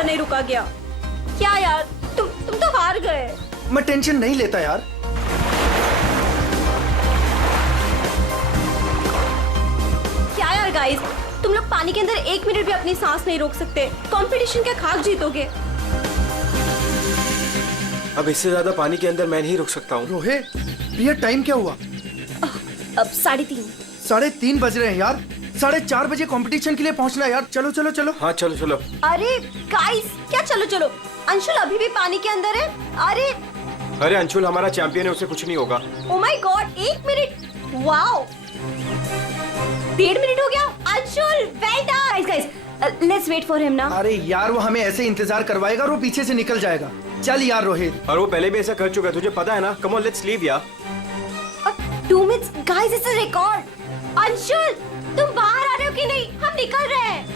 अंदर नहीं रुका गया। क्या यार, तुम तो हार गए। मैं टेंशन नहीं लेता यार। क्या यार गाइस, तुम लोग पानी के अंदर 1 मिनट भी अपनी सांस नहीं रोक सकते। कंपटीशन के खाक जीतोगे। अब इससे ज्यादा पानी के अंदर मैं नहीं रुक सकता हूँ। रोहित, ये टाइम क्या हुआ? अब 3:30। 3:30 बज रहे हैं यार। 4:30 बजे कंपटीशन के लिए पहुंचना है यार। चलो चलो चलो। हाँ चलो चलो। अरे गाइस, क्या चलो चलो? अंशुल अभी भी पानी के अंदर है। अरे अंशुल हमारा चैंपियन है, उसे कुछ नहीं होगा। Oh my god, 1 minute. Wow, 1.5 minute हो गया। Anshul, well done. Guys, let's wait for him now. अरे यार, वो हमें ऐसे इंतजार करवाएगा और वो पीछे से निकल जाएगा। चल यार रोहित। और वो पहले भी ऐसा कर चुका है, तुझे पता है ना। कम ऑन, लेट्स लीव यार। 2 minutes guys, it's a record. Anshul, तुम बाहर आ रहे हो कि नहीं? हम निकल रहे हैं।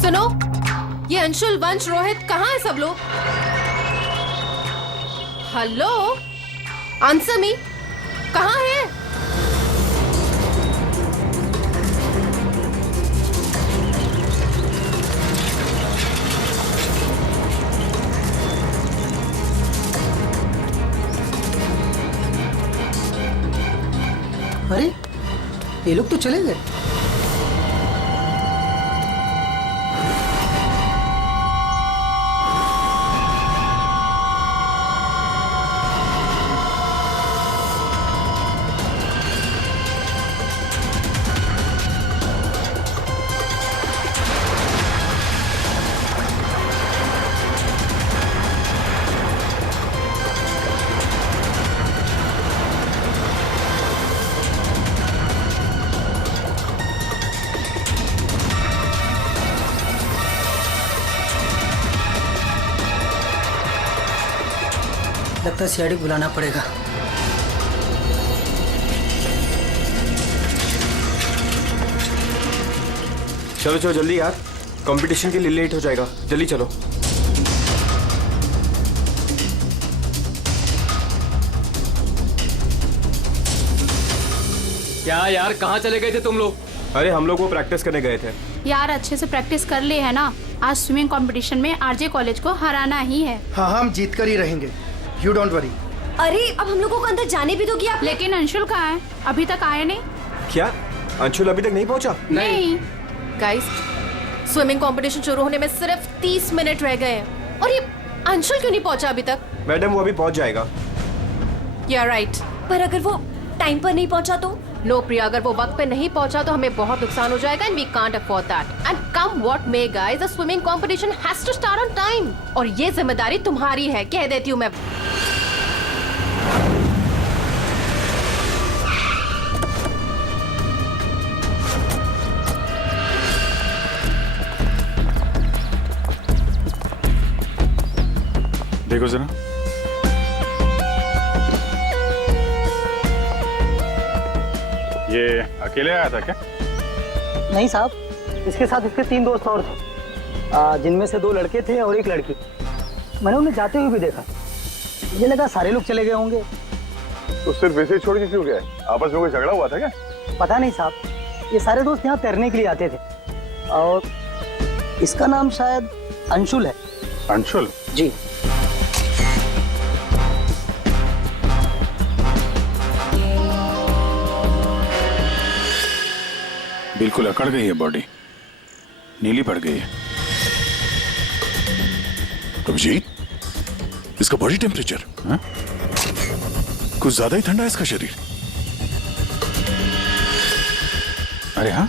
सुनो, ये अंशुल, वंश, रोहित कहाँ है सब लोग? हेलो, आंसर मी, कहाँ है? अरे ये लोग तो चले गए। लगता है सीआईडी बुलाना पड़ेगा। चलो चलो जल्दी यार, कंपटीशन के लिए लेट हो जाएगा। जल्दी चलो। क्या यार, कहाँ चले गए थे तुम लोग? अरे हम लोग वो प्रैक्टिस करने गए थे। यार अच्छे से प्रैक्टिस कर ले है ना। आज स्विमिंग कंपटीशन में आरजे कॉलेज को हराना ही है। हाँ हम जीत कर ही रहेंगे। You don't worry. अरे अब हम लोगों को अंदर जाने भी दोगी आप? लेकिन अंशुल कहाँ है? अभी तक आया नहीं। क्या अंशुल अभी तक नहीं पहुंचा? नहीं। गाइस, स्विमिंग कंपटीशन शुरू होने में सिर्फ 30 मिनट रह गए हैं और ये अंशुल क्यों नहीं पहुंचा अभी तक? मैडम वो अभी पहुंच जाएगा। या राइट। पर अगर वो टाइम पर नहीं पहुंचा तो? नो प्रिया, अगर वो वक्त पे नहीं पहुंचा तो हमें बहुत नुकसान हो जाएगा and we can't afford that. And come what may guys, the swimming competition has to start on time और ये जिम्मेदारी तुम्हारी है, कह देती हूँ मैं। देखो जरा, ये अकेले आया था क्या? नहीं साहब, इसके साथ इसके 3 दोस्त और थे, जिनमें से 2 लड़के थे और 1 लड़की। मैंने उन्हें जाते हुए भी देखा। मुझे लगा सारे लोग चले गए होंगे। तो सिर्फ वैसे ही छोड़ के क्यों गया? आपस में कोई झगड़ा हुआ था क्या? पता नहीं साहब, ये सारे दोस्त यहाँ तैरने के लिए आते थे और इसका नाम शायद अंशुल है। अंशुल? जी। बिल्कुल अकड़ गई है बॉडी, नीली पड़ गई है। अभिजीत, इसका बॉडी टेम्परेचर कुछ ज्यादा ही ठंडा है इसका शरीर। अरे हाँ,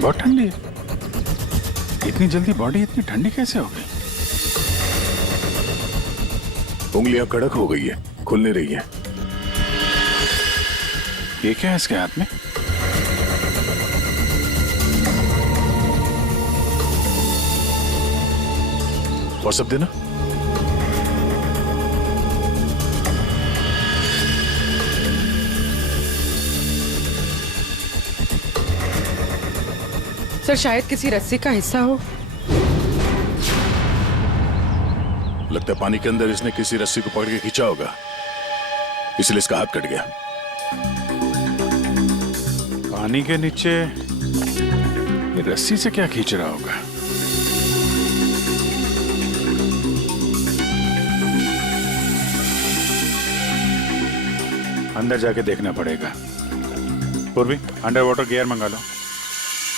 बहुत ठंडी है। इतनी जल्दी बॉडी इतनी ठंडी कैसे हो गई? उंगलियां कड़क हो गई है, खुल नहीं रही है। ये क्या है इसके हाथ में? और सब देना। सर शायद किसी रस्सी का हिस्सा हो। लगता है पानी के अंदर इसने किसी रस्सी को पकड़ के खींचा होगा, इसलिए इसका हाथ कट गया। पानी के नीचे ये रस्सी से क्या खींच रहा होगा? अंदर जाके देखना पड़ेगा। पूर्वी, अंडर वाटर गियर मंगा लो।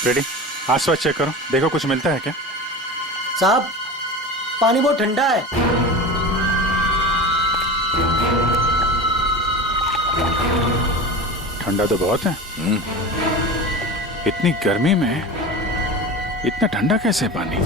रेडी, आसपास चेक करो, देखो कुछ मिलता है क्या। साहब पानी बहुत ठंडा है। ठंडा तो बहुत है। इतनी गर्मी में इतना ठंडा कैसे पानी?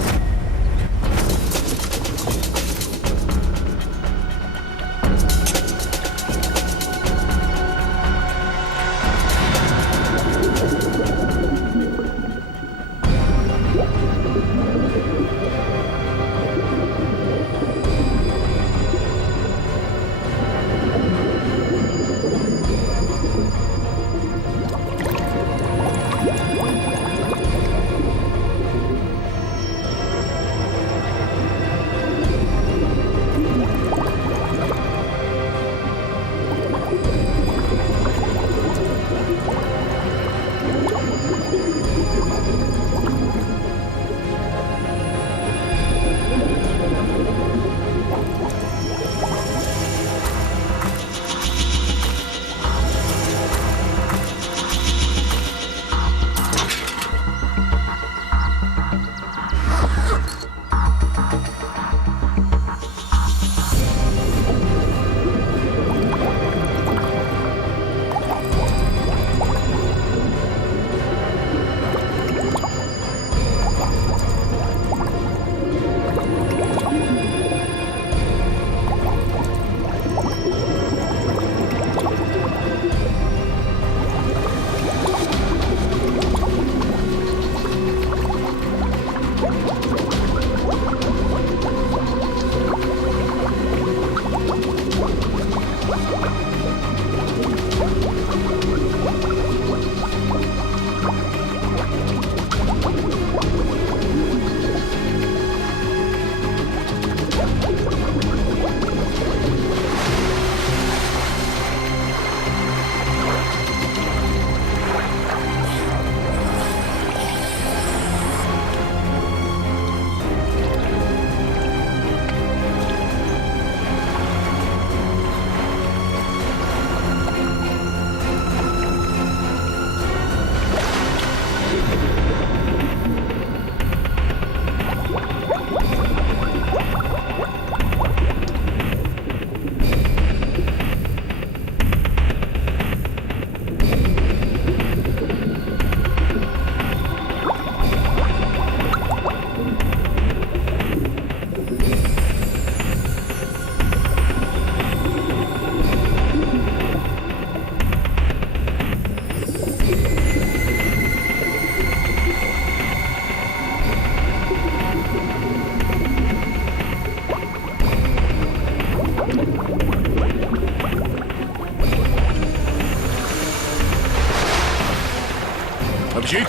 अभिषेक,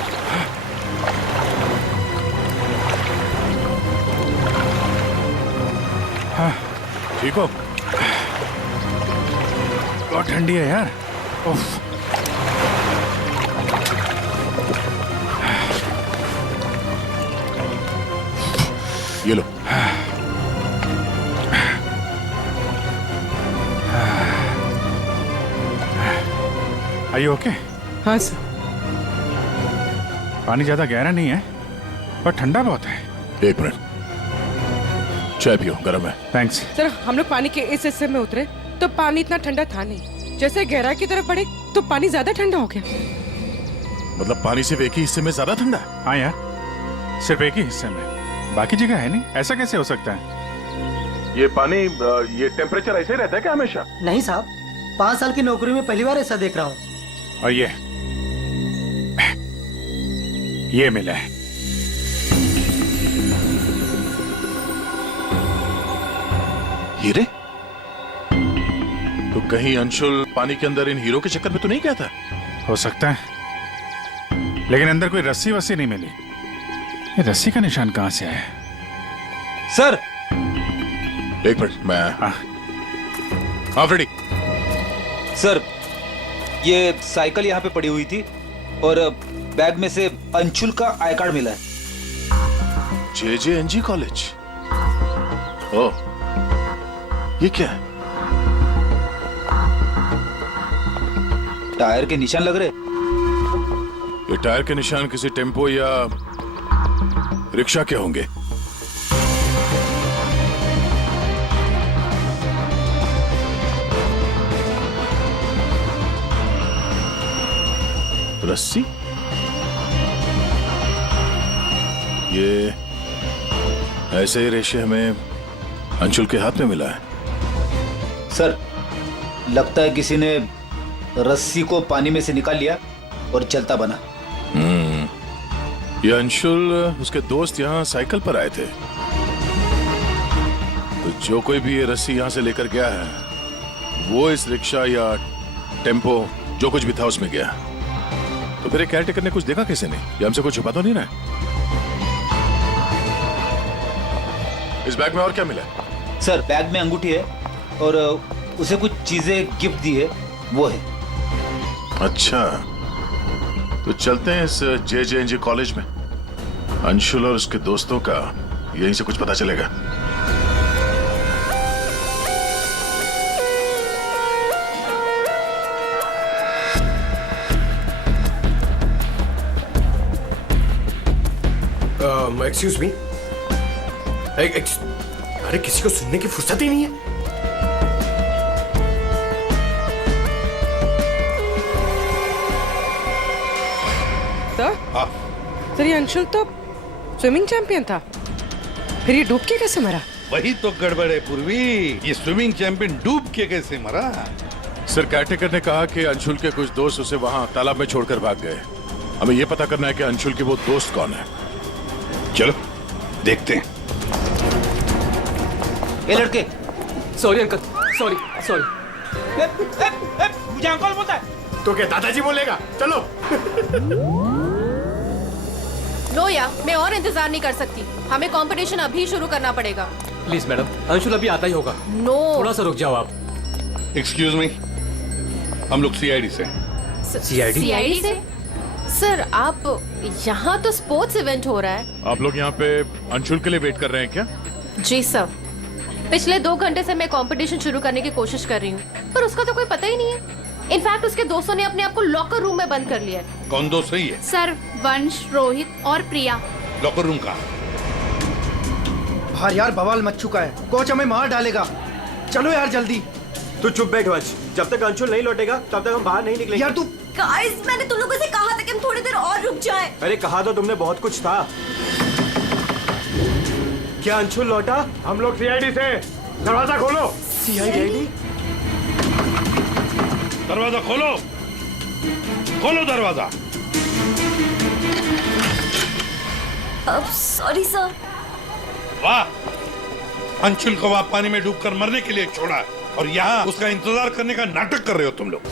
हाँ ठीक हो? बहुत ठंडी है यार। उफ। ये लो। Are you okay? हाँ सर। पानी ज्यादा गहरा नहीं है पर ठंडा बहुत है। एक मिनट, चाय पियो, गर्म है। थैंक्स। सर हम लोग पानी के इस हिस्से में उतरे तो पानी इतना ठंडा था नहीं, जैसे गहराई की तरफ बढ़े तो पानी ज्यादा ठंडा हो गया। मतलब पानी सिर्फ एक ही हिस्से में ज्यादा ठंडा? हाँ यार, सिर्फ एक ही हिस्से में, बाकी जगह है नहीं। ऐसा कैसे हो सकता है? ये पानी, ये टेम्परेचर ऐसे ही रहता है क्या हमेशा? नहीं साहब, 5 साल की नौकरी में पहली बार ऐसा देख रहा हूँ। और ये मिला है। हीरे? तो कहीं अंशुल पानी के अंदर इन हीरो के चक्कर में तो नहीं गया था? हो सकता है, लेकिन अंदर कोई रस्सी वस्सी नहीं मिली। ये रस्सी का निशान कहाँ से आया? सर एक मिनट, मैं हाँ फ्रेडी। सर ये साइकिल यहाँ पे पड़ी हुई थी और बैग में से अंशुल का आई कार्ड मिला है। JJNG college? ओह, ये क्या है? टायर के निशान लग रहे। ये टायर के निशान किसी टेम्पो या रिक्शा के होंगे। रस्सी? ये ऐसे ही रेशे हमें अंशुल के हाथ में मिला है। सर लगता है किसी ने रस्सी को पानी में से निकाल लिया और चलता बना। ये अंशुल उसके दोस्त यहाँ साइकिल पर आए थे, तो जो कोई भी ये रस्सी यहाँ से लेकर गया है वो इस रिक्शा या टेम्पो जो कुछ भी था उसमें गया। तो फिर केयर टेकर ने कुछ देखा कैसे नहीं? ये हमसे कुछ छुपा तो नहीं रहा है? इस बैग में और क्या मिला? सर बैग में अंगूठी है और उसे कुछ चीजें गिफ्ट दी है, वो है। अच्छा, तो चलते हैं इस JJNG कॉलेज में। अंशुल और उसके दोस्तों का यहीं से कुछ पता चलेगा। Excuse me. अरे किसी को सुनने की फुर्सत ही नहीं है। सर ये अंशुल तो स्विमिंग चैंपियन था, फिर ये डूब के कैसे मरा? वही तो गड़बड़ है पूर्वी, ये स्विमिंग चैंपियन डूब के कैसे मरा? सर कैटेकर ने कहा कि अंशुल के कुछ दोस्त उसे वहां तालाब में छोड़कर भाग गए। हमें यह पता करना है कि अंशुल के वो दोस्त कौन है। चलो देखते हैं। ये लड़के। Sorry uncle, sorry. मुझे अंकल बोलता है तो क्या दादाजी बोलेगा? चलो। नो या मैं और इंतजार नहीं कर सकती, हमें कंपटीशन अभी शुरू करना पड़ेगा। प्लीज मैडम, अंशुल अभी आता ही होगा। नो थोड़ा सा रुक जाओ आप। एक्सक्यूज मी, हम लोग CID से। CID से? सर आप यहाँ तो स्पोर्ट्स इवेंट हो रहा है। आप लोग यहाँ पे अंशुल के लिए वेट कर रहे हैं क्या? जी सर, पिछले 2 घंटे से मैं कंपटीशन शुरू करने की कोशिश कर रही हूँ, पर उसका तो कोई पता ही नहीं है। इनफैक्ट उसके दोस्तों ने अपने आप को लॉकर रूम में बंद कर लिया है। कौन दोस्त सही है? सर वंश, रोहित और प्रिया। लॉकर रूम का? बाहर यार बवाल मच चुका है, कोच हमें मार डालेगा। चलो यार जल्दी। तू चुप बैठ वंश, जब तक अंशुल नहीं लौटेगा तब तक हम बाहर नहीं निकलेंगे। यार तू। गाइस मैंने तुम लोगों से कहा था कि हम थोड़ी देर और रुक जाएं। अरे कहा तो तुमने बहुत कुछ था। क्या अंशुल लौटा? हम लोग CID से। दरवाजा खोलो। CID? दरवाजा खोलो, खोलो दरवाजा। अब सॉरी सर। वाह, अंशुल को वहां पानी में डूबकर मरने के लिए छोड़ा और यहाँ उसका इंतजार करने का नाटक कर रहे हो तुम लोग।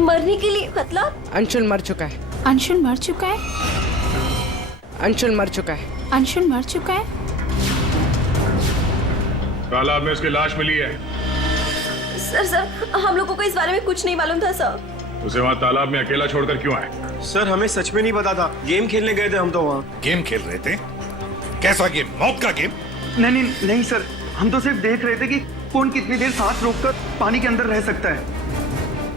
मरने के लिए मतलब? अंशुल मर चुका है। अंशुल मर चुका है? अंशुल मर चुका है। अंशुल मर चुका है? तालाब में उसकी लाश मिली है। सर हम लोगों को इस बारे में कुछ नहीं मालूम था सर। उसे वहाँ तालाब में अकेला छोड़कर क्यों आए? सर हमें सच में नहीं पता था, गेम खेलने गए थे हम तो वहाँ। गेम खेल रहे थे? कैसा गेम? मौत का गेम? नहीं सर, हम तो सिर्फ देख रहे थे कि कौन कितनी देर सांस रोककर पानी के अंदर रह सकता है।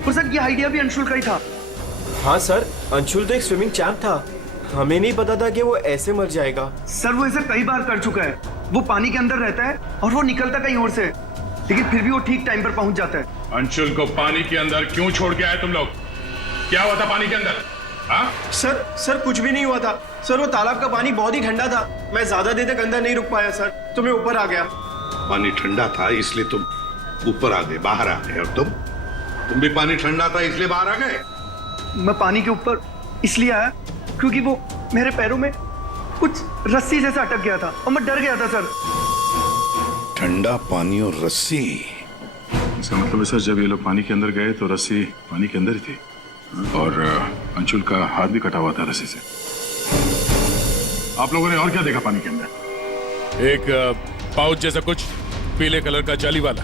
और सर ये आइडिया भी अंशुल का ही था। हाँ सर, अंशुल तो एक स्विमिंग चैंप था, हमें नहीं पता था कि वो ऐसे मर जाएगा। सर वो ऐसा कई बार कर चुका है। वो पानी के अंदर रहता है और वो निकलता कहीं और से, लेकिन फिर भी वो ठीक टाइम पर पहुंच जाता है। अंशुल को पानी के अंदर क्यों छोड़ के आए तुम लोग? क्या हुआ था पानी के अंदर? हाँ? सर कुछ भी नहीं हुआ था सर, वो तालाब का पानी बहुत ही ठंडा था, मैं ज्यादा देर तक अंदर नहीं रुक पाया सर, तो मैं ऊपर आ गया। पानी ठंडा था इसलिए तुम ऊपर आ गए, बाहर आ गए। और तुम भी पानी ठंडा था इसलिए बाहर आ गए? मैं पानी के ऊपर इसलिए आया क्योंकि वो मेरे पैरों में कुछ रस्सी जैसा अटक गया था और मैं डर गया था सर। ठंडा पानी और रस्सी? इसका मतलब है सर, जब ये लोग पानी के अंदर गए तो रस्सी पानी के अंदर ही थी और अंशुल का हाथ भी कटा हुआ था रस्सी से। आप लोगों ने और क्या देखा पानी के अंदर? एक पाउच जैसा कुछ पीले कलर का जाली वाला।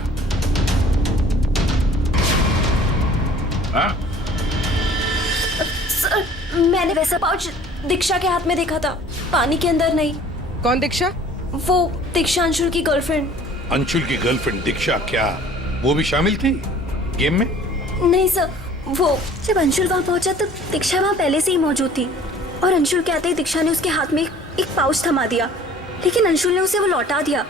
हाँ? सर, मैंने वैसा पाउच दीक्षा के हाथ में देखा था, पानी के अंदर नहीं। कौन दीक्षा? वो दीक्षा अंशुल की गर्लफ्रेंड। अंशुल की गर्लफ्रेंड दीक्षा, क्या वो भी शामिल थी गेम में? नहीं सर, वो जब अंशुल वहाँ पहुंचा तो दीक्षा वहाँ पहले से ही मौजूद थी और अंशुल के आते ही दीक्षा ने उसके हाथ में एक पाउच थमा दिया, लेकिन अंशुल ने उसे वो लौटा दिया।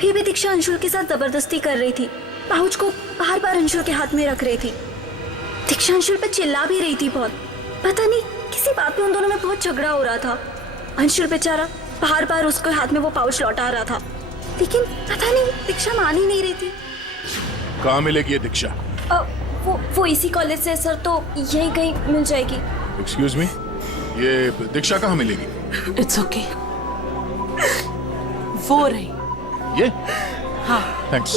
फिर भी दीक्षा अंशुल के साथ जबरदस्ती कर रही थी, पाउच को बार बार अंशुल के हाथ में रख रही थी। दीक्षा अंशुल पर चिल्ला भी रही थी बहुत, पता नहीं किसी बात में उन दोनों में बहुत झगड़ा हो रहा था। अंशुल बेचारा बार बार उसके हाथ में वो पाउच लौटा रहा था, लेकिन पता नहीं दीक्षा मान ही नहीं रही थी। कहाँ मिलेगी ये दीक्षा? वो इसी कॉलेज से सर, तो यहीं कहीं मिल जाएगी। एक्सक्यूज मी, ये दीक्षा कहाँ मिलेगी? इट्स ओके, वो रही। ये? हाँ। थैंक्स।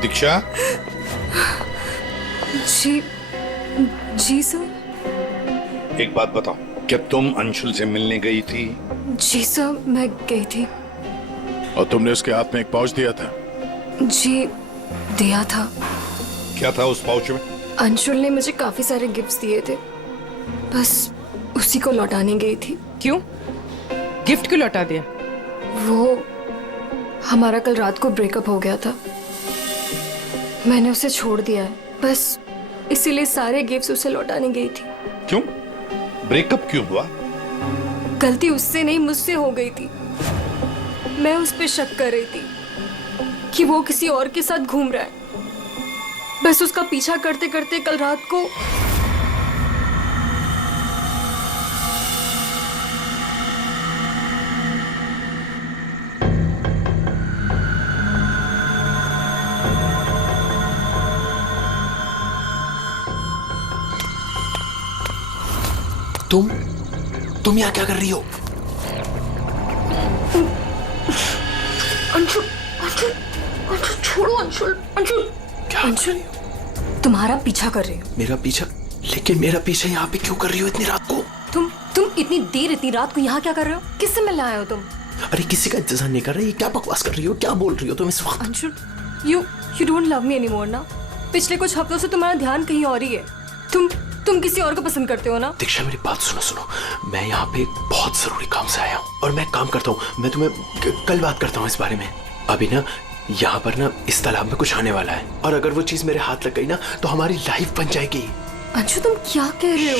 दीक्षा? जी सर। एक बात बताओ, क्या तुम अंशुल से मिलने गई थी? जी सर, मैं गई थी। और तुमने उसके हाथ में एक पाउच दिया था? जी, दिया था। क्या था उस पाउच में? अंशुल ने मुझे काफी सारे गिफ्ट्स दिए थे, बस उसी को लौटाने गई थी। क्यों? गिफ्ट क्यों लौटा दिया? वो हमारा कल रात को ब्रेकअप हो गया था, मैंने उसे छोड़ दिया है, बस इसीलिए सारे गिफ्ट्स उसे लौटाने गई थी। क्यों? ब्रेकअप क्यों हुआ? गलती उससे नहीं, मुझसे हो गई थी। मैं उस पे शक कर रही थी कि वो किसी और के साथ घूम रहा है, बस उसका पीछा करते करते कल रात को तुम यहाँ क्या कर रही हो? अंशुल, अंशुल, अंशुल छोड़ो, अंशुल, अंशुल। क्या? अंशुल, तुम्हारा पीछा कर रही हो। मेरा पीछा? लेकिन मेरा पीछा यहाँ पे क्यों कर रही हो इतनी रात को? तुम इतनी देर इतनी रात को यहाँ क्या कर रहे हो? किससे मिलने आए हो तुम? अरे किसी का इंतजार नहीं कर रही, क्या बकवास कर रही हो, क्या बोल रही हो तुम इस वक्त? Anshul, you don't love me anymore ना? पिछले कुछ हफ्तों से तुम्हारा ध्यान कहीं और ही है। तुम किसी और को पसंद करते हो ना? दीक्षा, मेरी बात सुनो। मैं यहाँ पे बहुत जरूरी काम से आया हूँ और मैं काम करता हूँ। मैं तुम्हें कल बात करता हूँ इस बारे में। अभी ना यहाँ पर ना इस तालाब में कुछ आने वाला है और अगर वो चीज मेरे हाथ लग गई ना तो हमारी लाइफ बन जाएगी। अंशु, तुम क्या कह रहे हो?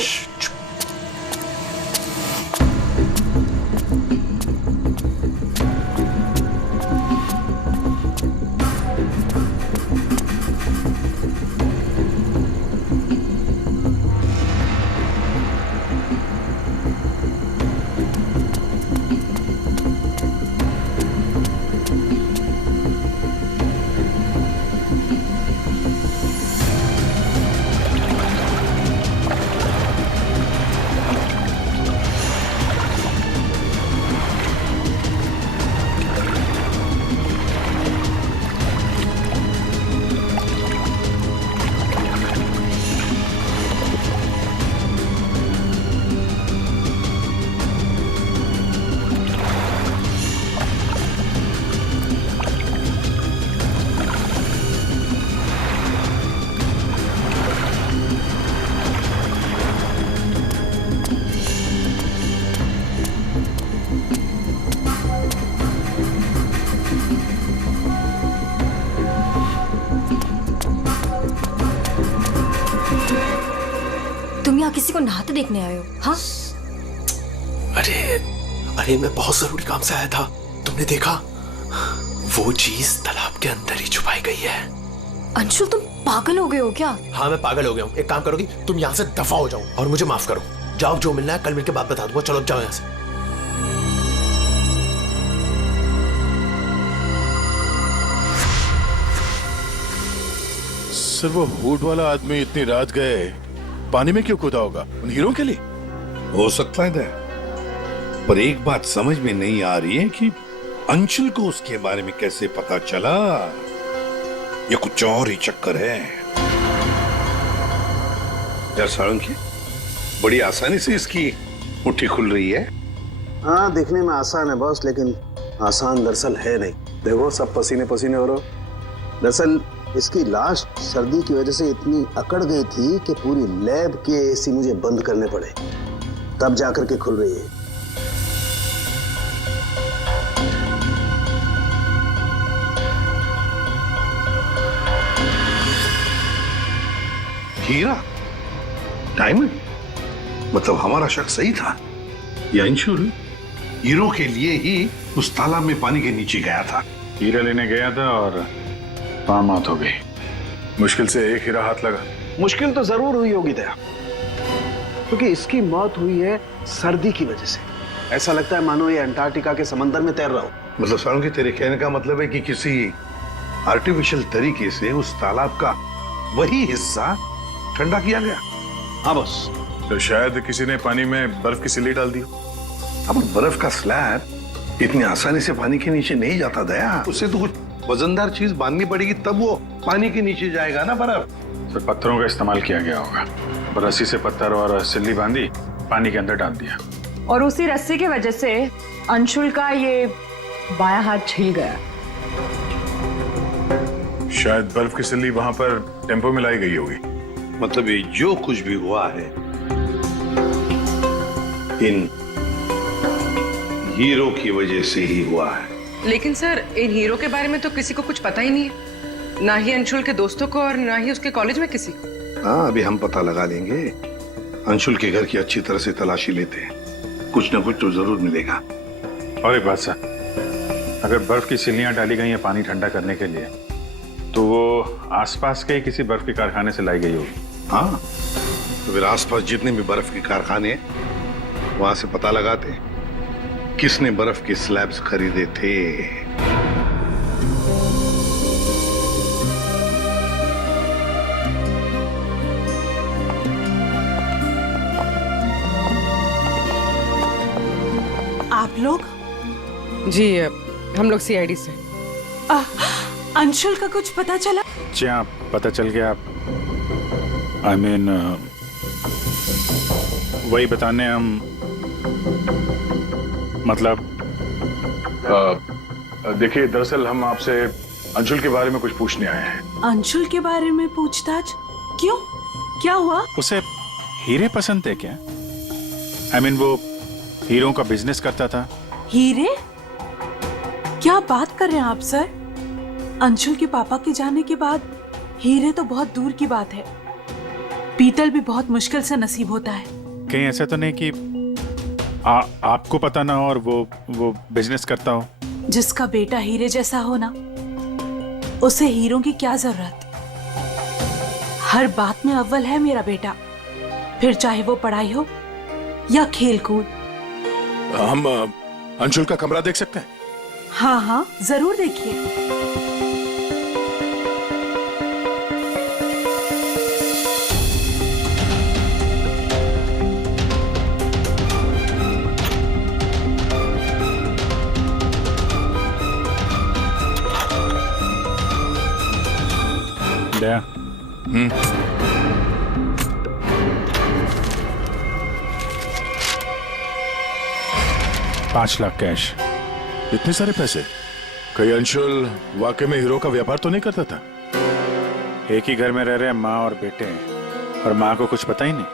तुम यहाँ किसी को नहाते देखने आए हो? हाँ? अरे मैं बहुत जरूरी काम से आया था। तुमने देखा? वो चीज तालाब के अंदर ही छुपाई गई है। अंशुल, तुम पागल हो गए हो क्या? हाँ, मैं पागल हो गया हूँ। एक काम करोगी, तुम यहाँ से दफा हो जाओ और मुझे माफ करो। जाओ, जो मिलना है कल मिलकर बात बता दूंगा। चलो जाओ यहाँ से। सर, वो हुड वाला आदमी इतनी रात गए पानी में क्यों कूदा होगा? उन हीरो के लिए? हो सकता है, पर एक बात समझ में नहीं आ रही है कि अंशुल को उसके बारे में कैसे पता चला। ये कुछ और ही चक्कर है। यार सारंगी, बड़ी आसानी से इसकी मुट्ठी खुल रही है। हाँ, दिखने में आसान है बॉस, लेकिन आसान दरअसल है नहीं। देखो सब पसीने पसीने हो रहे हो। दरअसल इसकी लाश सर्दी की वजह से इतनी अकड़ गई थी कि पूरी लैब के एसी मुझे बंद करने पड़े, तब जाकर के खुल रही है। हीरा, डायमंड, मतलब हमारा शक सही था। ये अंशुल हीरो के लिए ही उस तालाब में पानी के नीचे गया था। हीरा लेने गया था और वहां मौत हो गई। मुश्किल से एक हीरा हाथ लगा। मुश्किल तो जरूर हुई होगी दया, क्योंकि इसकी मौत हुई है सर्दी की वजह से। ऐसा लगता है मानो ये अंटार्कटिका के समंदर में तैर रहा हो। मतलब सारुण की तेरे कहने का मतलब है कि किसी आर्टिफिशियल तरीके से उस तालाब का वही हिस्सा ठंडा किया गया। हाँ बॉस। तो शायद किसी ने पानी में बर्फ की सिल्ली डाल दी। अब बर्फ का स्लैब इतनी आसानी से पानी के नीचे नहीं जाता दया। उससे तो कुछ वजनदार चीज बांधनी पड़ेगी, तब वो पानी के नीचे जाएगा ना बर्फ। तो पत्थरों का इस्तेमाल किया गया होगा। रस्सी से पत्थर और सिल्ली बांधी, पानी के अंदर डाल दिया। और उसी रस्सी की वजह से अंशुल का ये बायां हाथ छिल गया। शायद बर्फ की सिल्ली वहां पर टेम्पो में लाई गई होगी। मतलब ये जो कुछ भी हुआ है इन हीरो की वजह से ही हुआ है। लेकिन सर, इन हीरो के बारे में तो किसी को कुछ पता ही नहीं है, ना ही अंशुल के दोस्तों को और ना ही उसके कॉलेज में किसी को। हाँ, अभी हम पता लगा लेंगे। अंशुल के घर की अच्छी तरह से तलाशी लेते हैं, कुछ ना कुछ तो जरूर मिलेगा। और एक बात सर, अगर बर्फ की सिल्लियां डाली गई हैं पानी ठंडा करने के लिए, तो वो आसपास के किसी बर्फ के कारखाने से लाई गई होगी। हाँ, तो फिर आसपास जितने भी बर्फ के कारखाने हैं वहां से पता लगाते किसने बर्फ के स्लैब्स खरीदे थे। आप लोग? जी, हम लोग सीआईडी से। अंशुल का कुछ पता चला? जी हाँ, पता चल गया। I mean, वही बताने हम, मतलब देखिए, दरअसल हम आपसे अंशुल के बारे में कुछ पूछने आए हैं। अंशुल के बारे में पूछताछ? क्यों? क्या हुआ? उसे हीरे पसंद थे क्या? I mean, वो हीरों का बिजनेस करता था। हीरे? क्या बात कर रहे हैं आप सर? अंशुल के पापा के जाने के बाद हीरे तो बहुत दूर की बात है। पीतल भी बहुत मुश्किल से नसीब होता है। कहीं ऐसा तो नहीं कि आपको पता ना हो और वो बिजनेस करता हो? जिसका बेटा हीरे जैसा हो ना, उसे हीरों की क्या जरूरत। हर बात में अव्वल है मेरा बेटा, फिर चाहे वो पढ़ाई हो या खेल कूद। हम अंशुल का कमरा देख सकते हैं? हाँ हाँ, जरूर देखिए। दया। 5 लाख कैश। इतने सारे पैसे? कहीं अंशुल वाकई में हीरो का व्यापार तो नहीं करता था? एक ही घर में रह रहे हैं माँ और बेटे, और माँ को कुछ पता ही नहीं।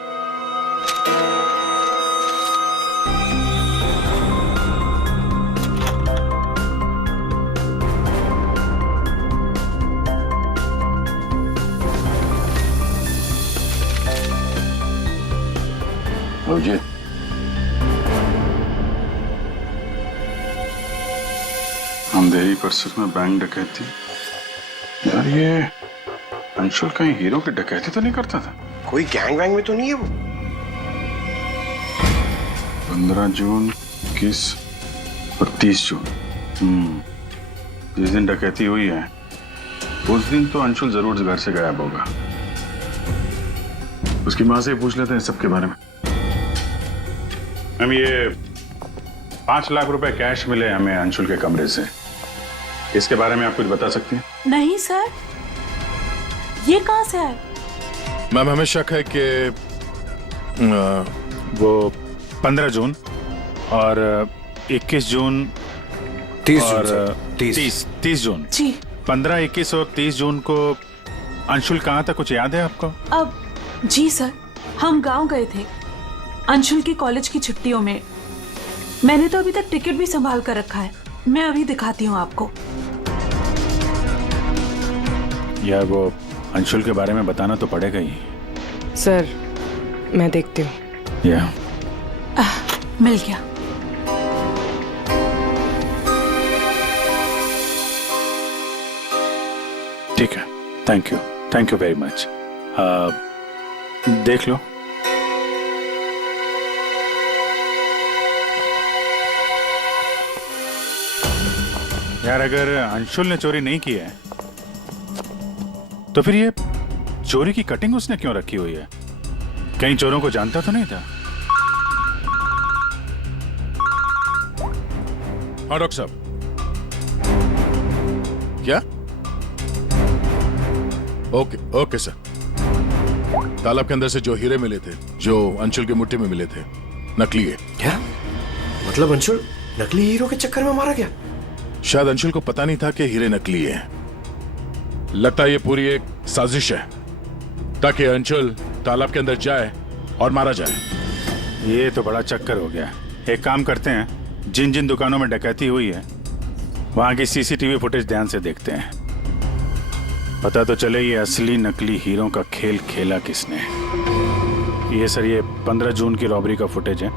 मुझे अंधेरी परिसर में बैंक डकैती। यार, ये अंशुल कहीं हीरो की डकैती तो नहीं करता था? कोई गैंग वैंग में तो नहीं है वो? 15 जून, 21 और 30 जून। जिस दिन डकैती हुई है उस दिन तो अंशुल जरूर घर से गायब होगा। उसकी माँ से पूछ लेते हैं सबके बारे में। हम ये 5 लाख रुपए कैश मिले हमें अंशुल के कमरे से, इसके बारे में आप कुछ बता सकती हैं? नहीं सर, ये कहां से आए? मैम, हमें शक है कि वो 15 जून और 21 जून 30 और जून 30 जून जी 15, 21 और 30 जून को अंशुल कहाँ था, कुछ याद है आपको? अब जी सर, हम गांव गए थे अंशुल की कॉलेज की छुट्टियों में। मैंने तो अभी तक टिकट भी संभाल कर रखा है, मैं अभी दिखाती हूँ आपको। यार वो अंशुल के बारे में बताना तो पड़ेगा ही। सर मैं देखती हूँ। या मिल गया। ठीक है, थैंक यू वेरी मच। देख लो। यार अगर अंशुल ने चोरी नहीं की है तो फिर ये चोरी की कटिंग उसने क्यों रखी हुई है? कहीं चोरों को जानता तो नहीं था? हाँ डॉक्टर साहब। क्या? Okay sir. तालाब के अंदर से जो हीरे मिले थे, जो अंशुल की मुट्ठी में मिले थे, नकली है। क्या मतलब? अंशुल नकली हीरो के चक्कर में मारा गया? शायद अंशुल को पता नहीं था कि हीरे नकली है। लगता है ये पूरी एक साजिश है ताकि अंशुल तालाब के अंदर जाए और मारा जाए। ये तो बड़ा चक्कर हो गया। एक काम करते हैं, जिन जिन दुकानों में डकैती हुई है वहां की सीसीटीवी फुटेज ध्यान से देखते हैं। पता तो चले ये असली नकली हीरो का खेल खेला किसने। ये सर, ये 15 जून की रॉबरी का फुटेज है।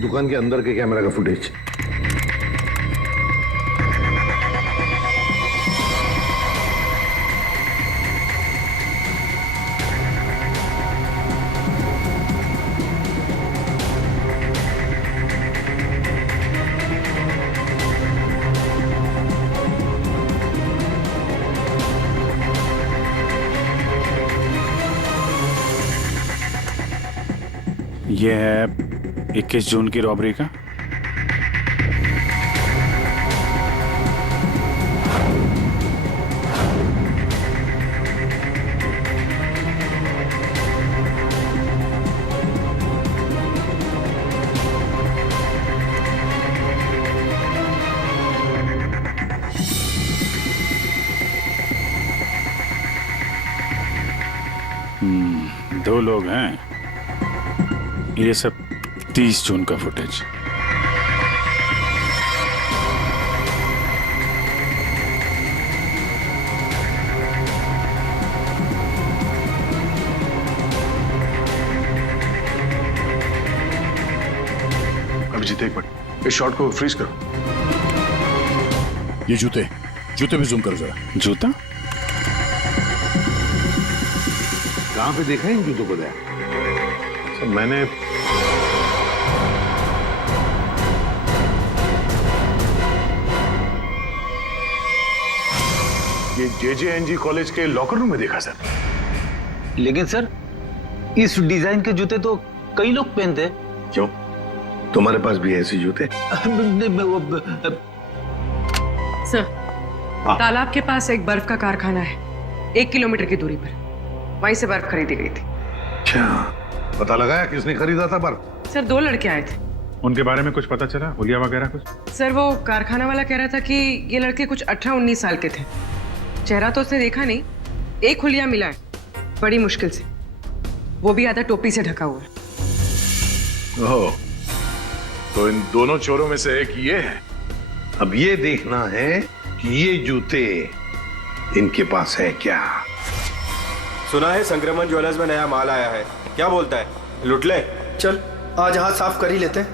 दुकान के अंदर के कैमरा का फुटेज। ये है 21 जून की रॉबरी का। दो लोग हैं। ये सब 30 जून का फुटेज। अभिजीत एक मिनट, इस शॉट को फ्रीज करो। ये जूते भी जूम करो जरा। जूता कहां पे देखा है इन जूतों को? सर मैंने ये JJNG कॉलेज के लॉकर रूम में देखा सर। लेकिन सर इस डिजाइन के जूते तो कई लोग पहनते हैं। क्यों, तुम्हारे पास भी ऐसे जूते? सर तालाब के पास एक बर्फ का कारखाना है, 1 किलोमीटर की दूरी पर। वहीं से बर्फ खरीदी गई थी। अच्छा, पता लगाया किसने खरीदा था बर्फ? सर 2 लड़के आए थे। उनके बारे में कुछ पता चला? हुलिया वगैरह कुछ? सर वो कारखाना वाला कह रहा था कि ये लड़के कुछ 18-19 साल के थे। चेहरा तो उसने देखा नहीं, एक हुलिया मिला है बड़ी मुश्किल से, वो भी आधा टोपी से ढका हुआ है। ओह, तो इन दोनों चोरों में से एक ये है। अब ये देखना है कि ये जूते इनके पास है क्या। सुना है संक्रमण ज्वेलर्स में नया माल आया है, क्या बोलता है? लुट ले? चल आज हाथ साफ कर ही लेते हैं।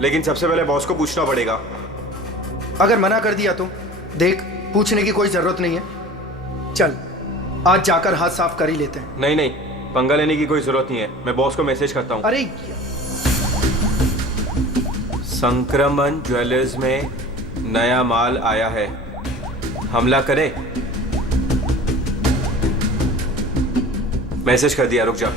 लेकिन सबसे पहले बॉस को पूछना पड़ेगा। अगर मना कर दिया तो देख, पूछने की कोई जरूरत नहीं है। चल आज जाकर हाथ साफ कर ही लेते हैं। नहीं, पंगा लेने की कोई जरूरत नहीं है, मैं बॉस को मैसेज करता हूँ। अरे संक्रमण ज्वेलर्स में नया माल आया है, हमला करे? मैसेज कर दिया, रुक जा।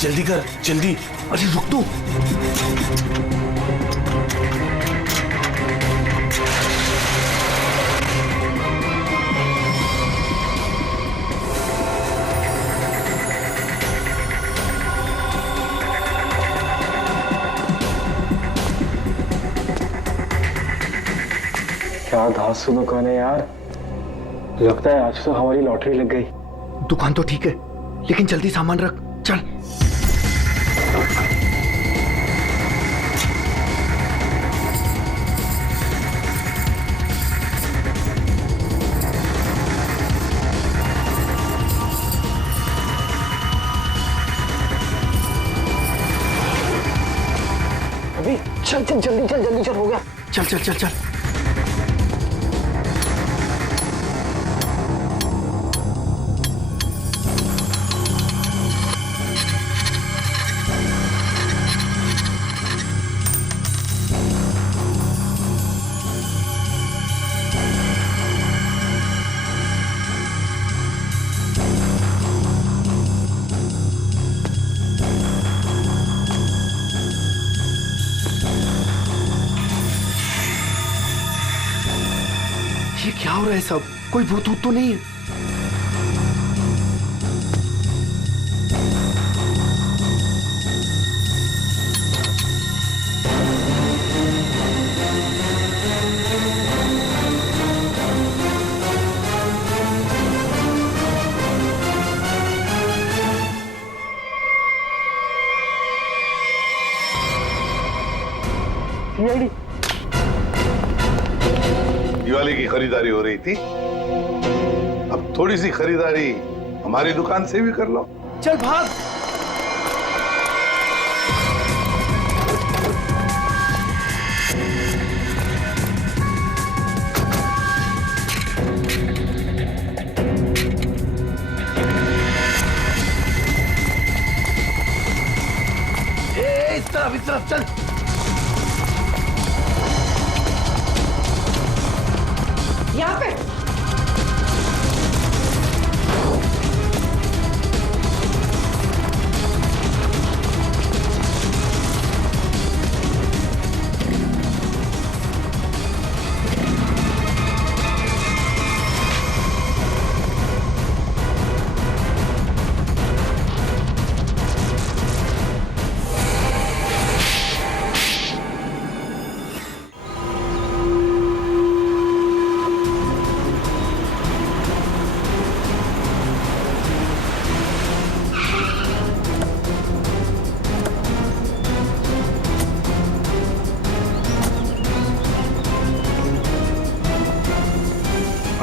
जल्दी कर, जल्दी। अरे रुक तो। क्या धांसू दुकान है यार, लगता है आज तो हमारी लॉटरी लग गई। दुकान तो ठीक है, लेकिन जल्दी सामान रख, चल। अभी चल चल जल्दी चल, जल्दी चल, हो गया। चल चल चल चल। ये क्या हो रहा है सब? कोई भूत ऊत तो नहीं है? सीआईडी दिवाली की खरीदारी हो रही थी, अब थोड़ी सी खरीदारी हमारी दुकान से भी कर लो। चल भाग। इस तरफ चल। यहाँ पे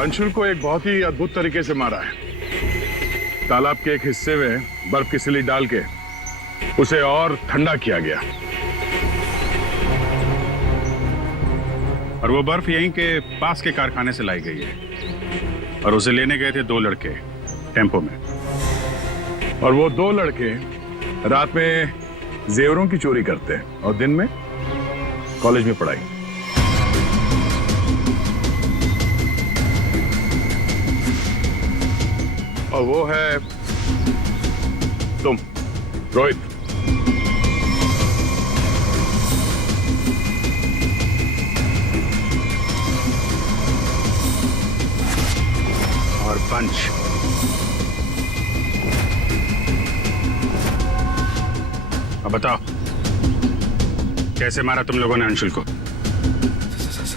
अंशुल को एक बहुत ही अद्भुत तरीके से मारा है। तालाब के एक हिस्से में बर्फ की सिल्ली डाल के उसे और ठंडा किया गया, और वो बर्फ यहीं के पास के कारखाने से लाई गई है, और उसे लेने गए थे 2 लड़के टेम्पो में। और वो 2 लड़के रात में जेवरों की चोरी करते हैं और दिन में कॉलेज में पढ़ाई। और वो है तुम, रोहित। और पंच। अब बताओ, कैसे मारा तुम लोगों ने अंशुल को?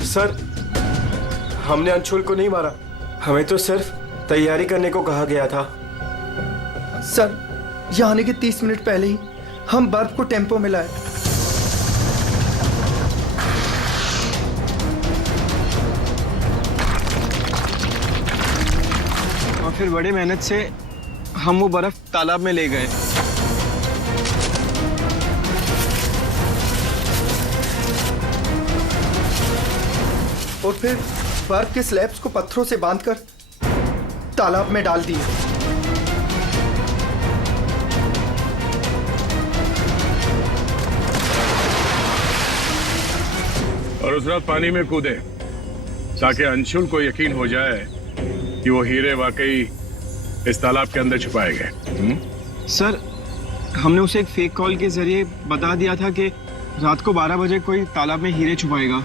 सर, हमने अंशुल को नहीं मारा, हमें तो सिर्फ तैयारी करने को कहा गया था। सर, यहाँ आने के 30 मिनट पहले ही हम बर्फ को टेम्पो में लाए। और फिर बड़ी मेहनत से हम वो बर्फ तालाब में ले गए। और फिर बर्फ के स्लैब्स को पत्थरों से बांधकर तालाब में डाल दिए। और उस रात पानी में कूदे ताकि अंशुल को यकीन हो जाए कि वो हीरे वाकई इस तालाब के अंदर छुपाए गए। सर, हमने उसे एक फेक कॉल के जरिए बता दिया था कि रात को 12 बजे कोई तालाब में हीरे छुपाएगा।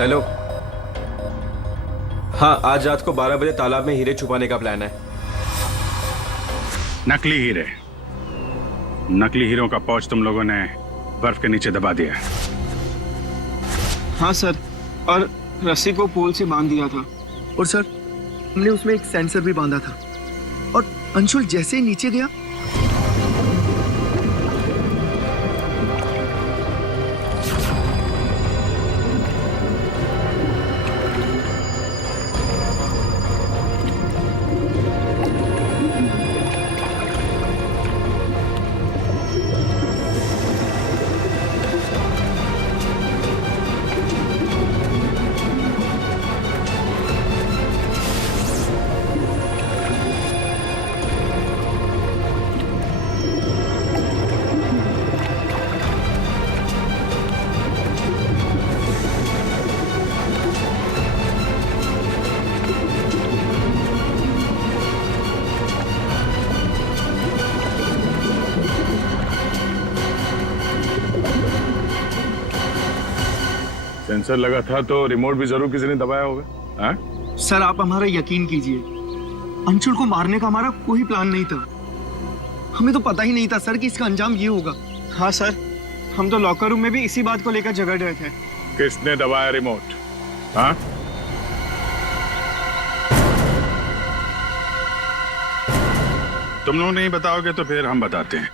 हेलो, हाँ, आज रात को 12 बजे तालाब में हीरे छुपाने का प्लान है। नकली हीरे, नकली हीरों का पौच तुम लोगों ने बर्फ के नीचे दबा दिया। हाँ सर, और रस्सी को पोल से बांध दिया था। और सर, हमने उसमें एक सेंसर भी बांधा था, और अंशुल जैसे ही नीचे गया सेंसर लगा था तो रिमोट भी जरूर किसी ने दबाया होगा। हाँ? सर, आप हमारा यकीन कीजिए, अंशुल को मारने का हमारा कोई प्लान नहीं था। हमें तो पता ही नहीं था सर कि इसका अंजाम ये होगा। हाँ सर, हम तो लॉकर रूम में भी इसी बात को लेकर झगड़ रहे थे। किसने दबाया रिमोट? हाँ? तुम लोग नहीं बताओगे तो फिर हम बताते हैं।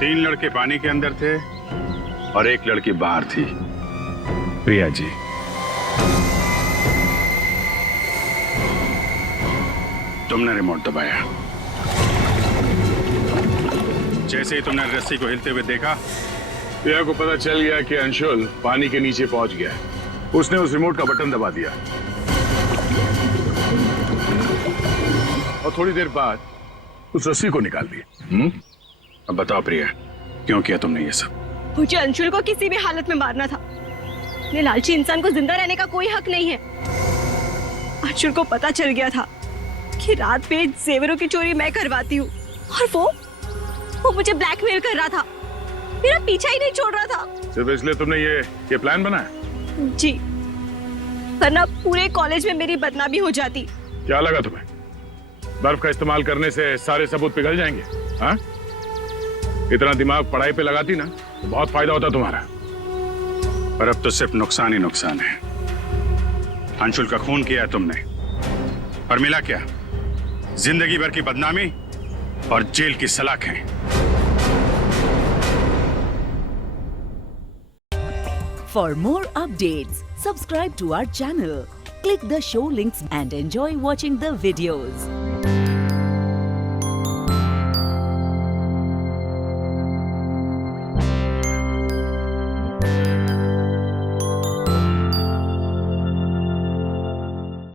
3 लड़के पानी के अंदर थे और 1 लड़की बाहर थी, प्रिया जी। तुमने रिमोट दबाया। जैसे ही तुमने रस्सी को हिलते हुए देखा, प्रिया को पता चल गया कि अंशुल पानी के नीचे पहुंच गया। उसने उस रिमोट का बटन दबा दिया और थोड़ी देर बाद उस रस्सी को निकाल दिया। अब बताओ प्रिया, क्यों किया तुमने ये सब? मुझे अंशुल को किसी भी हालत में मारना था। ये लालची इंसान को जिंदा रहने का कोई हक नहीं है। अंशुल को पता चल गया था कि रात में जेवरों की चोरी मैं करवाती हूँ, और वो मुझे ब्लैकमेल कर रहा था, मेरा पीछा ही नहीं छोड़ रहा था। सिर्फ इसलिए तुमने ये प्लान बनाया? जी, वरना पूरे कॉलेज में मेरी बदनामी हो जाती। क्या लगा तुम्हें बर्फ का इस्तेमाल करने से सारे सबूत पिघल जाएंगे? हाँ? इतना दिमाग पढ़ाई पे लगाती ना तो बहुत फायदा होता तुम्हारा। पर अब तो सिर्फ नुकसान ही नुकसान है। अंशुल का खून किया तुमने, और मिला क्या? जिंदगी भर की बदनामी और जेल की सलाखें। For more updates, subscribe to our channel, click the show links and enjoy watching the videos.